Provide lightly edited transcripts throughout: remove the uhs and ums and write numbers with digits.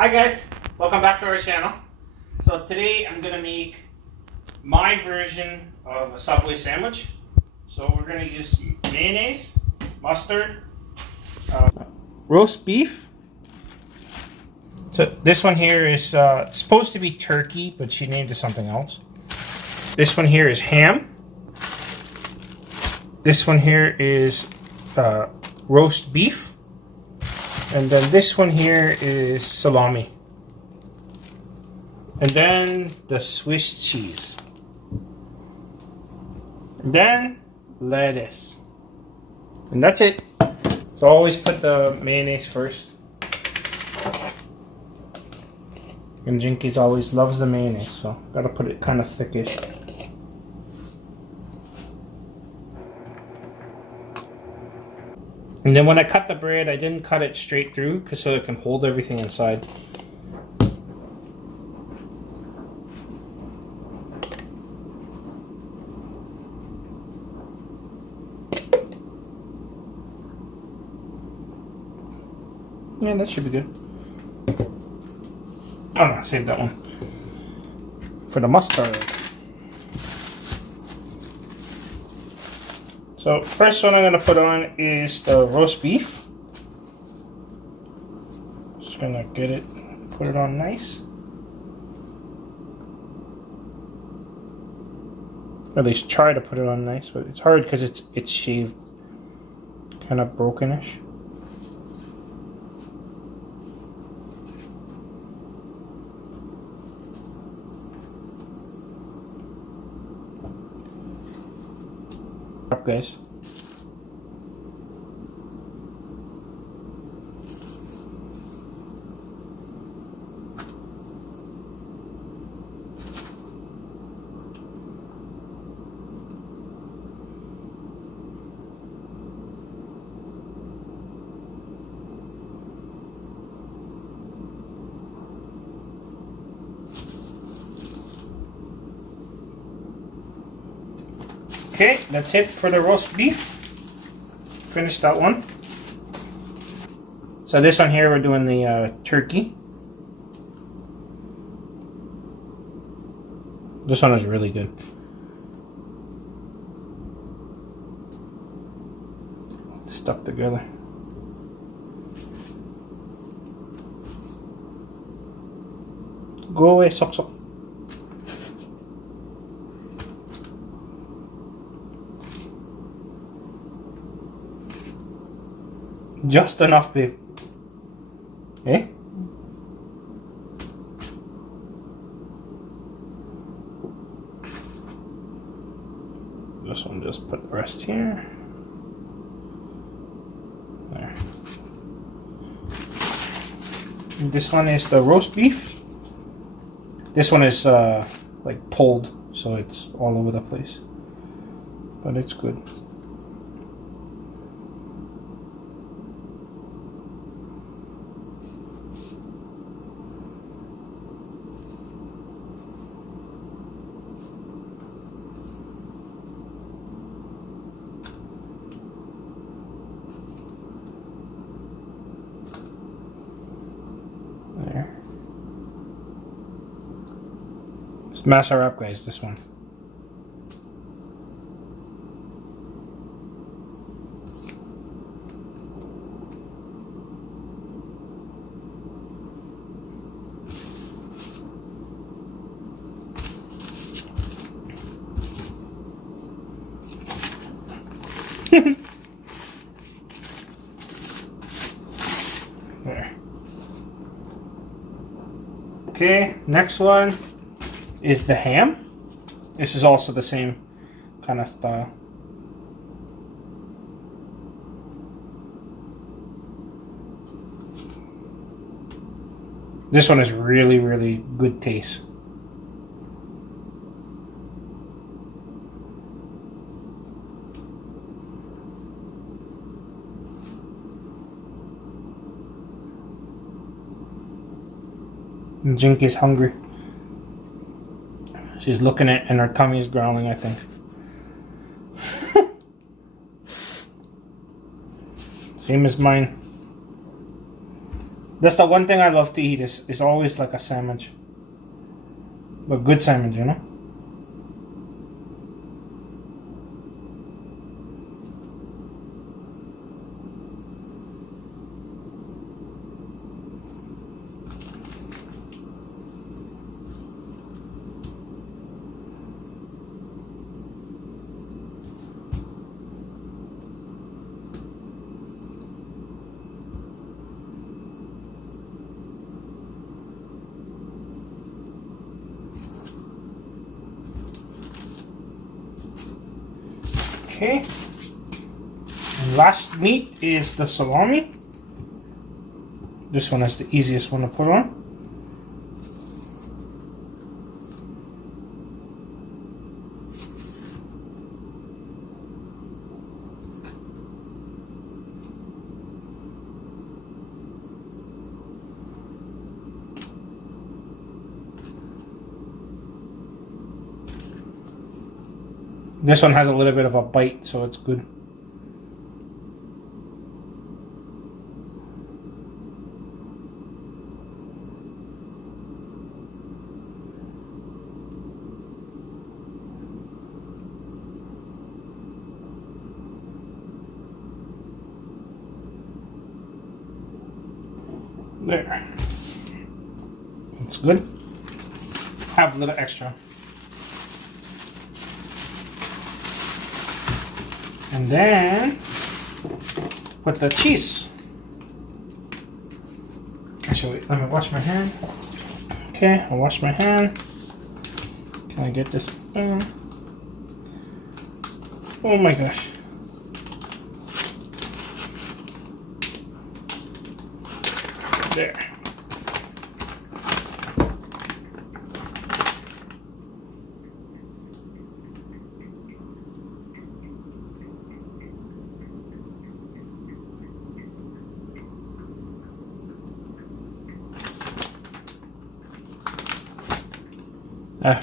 Hi guys, welcome back to our channel. So today I'm going to make my version of a Subway sandwich. So we're going to use mayonnaise, mustard, roast beef. So this one here is supposed to be turkey, but she named it something else. This one here is ham. This one here is roast beef. And then this one here is salami. And then the Swiss cheese. And then lettuce. And that's it. So always put the mayonnaise first. And Jinky's always loves the mayonnaise, so gotta put it kind of thickish. And then when I cut the bread, I didn't cut it straight through so it can hold everything inside. Yeah, that should be good. Oh no, save that one for the mustard. So first one I'm going to put on is the roast beef. Just going to get it, put it on nice. Or at least try to put it on nice, but it's hard because it's shaved, kind of brokenish. Up, guys. Okay, that's it for the roast beef. Finished that one. So this one here, we're doing the turkey. This one is really good. Stuck together. Go away, sok sok. Just enough, babe. Eh? This one just put the rest here. There. And this one is the roast beef. This one is like pulled, so it's all over the place. But it's good. There. Just mash her up, guys, this one. There. Okay, next one is the ham. This is also the same kind of style. This one is really, really good taste. Jinky's hungry. She's looking at and her tummy is growling, I think. Same as mine. That's the one thing I love to eat is always like a sandwich. But good sandwich, you know? Okay. And last meat is the salami. This one is the easiest one to put on. This one has a little bit of a bite, so it's good. There. It's good. Have a little extra. And then put the cheese. Actually, let me wash my hand. Okay, I'll wash my hand. Can I get this? Oh my gosh. There.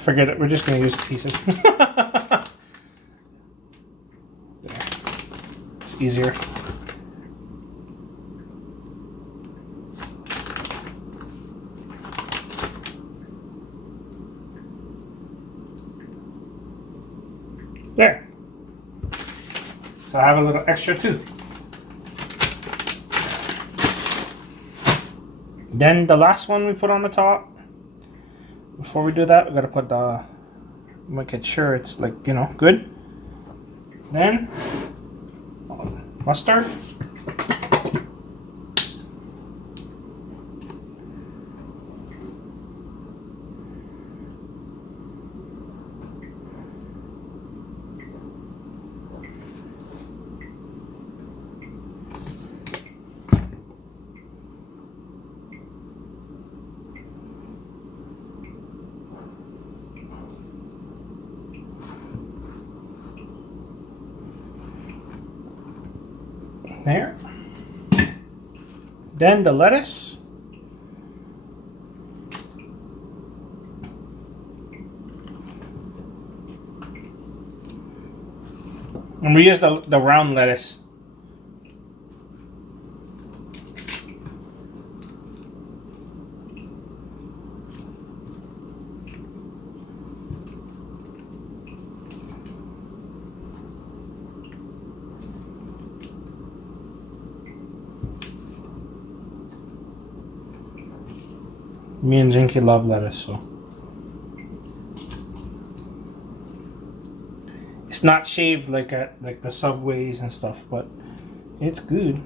Forget it. We're just going to use pieces. It's easier. There. So I have a little extra too. Then the last one we put on the top. Before we do that, we gotta put the, make it sure it's like, you know, good. Then mustard. There. Then the lettuce. And we use the round lettuce. Me and Jinky love lettuce, so it's not shaved like at like the Subways and stuff, but it's good.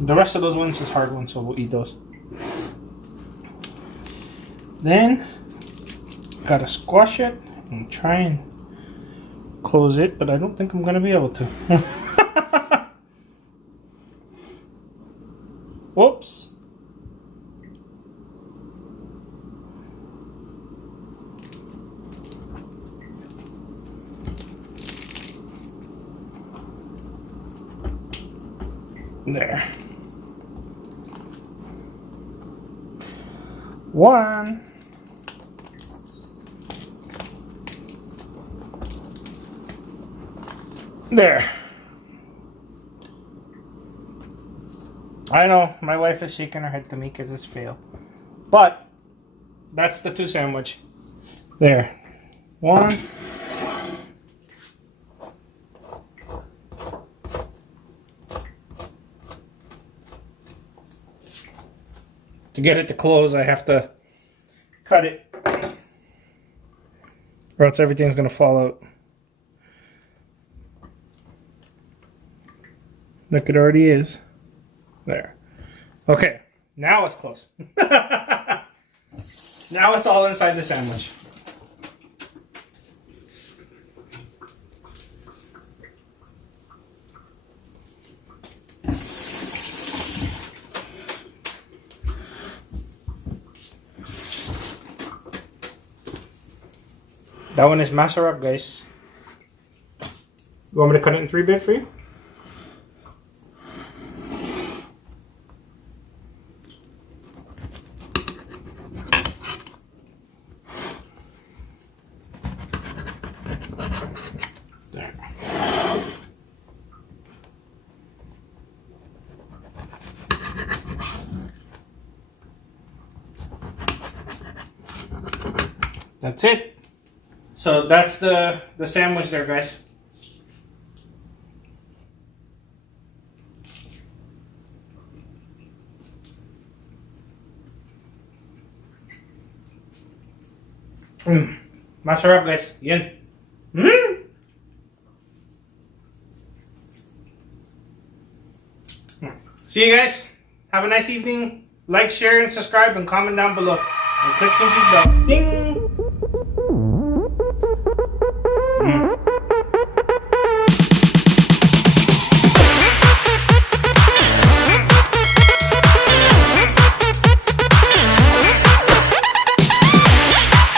The rest of those ones is hard ones, so we'll eat those. Then gotta squash it and try and close it, but I don't think I'm gonna be able to. Whoops. There. One. There. I know my wife is shaking her head to me because it's failed. But that's the 2 sandwich. There. 1. To get it to close, I have to cut it, or else everything's going to fall out. Look, it already is. There. Okay, now it's close. Now it's all inside the sandwich. That one is master up, guys. You want me to cut it in 3-bit for you? There. That's it. So that's the sandwich there, guys. Master up, guys. Yan. See you guys. Have a nice evening. Like, share, and subscribe, and comment down below. And click the bell. Ding!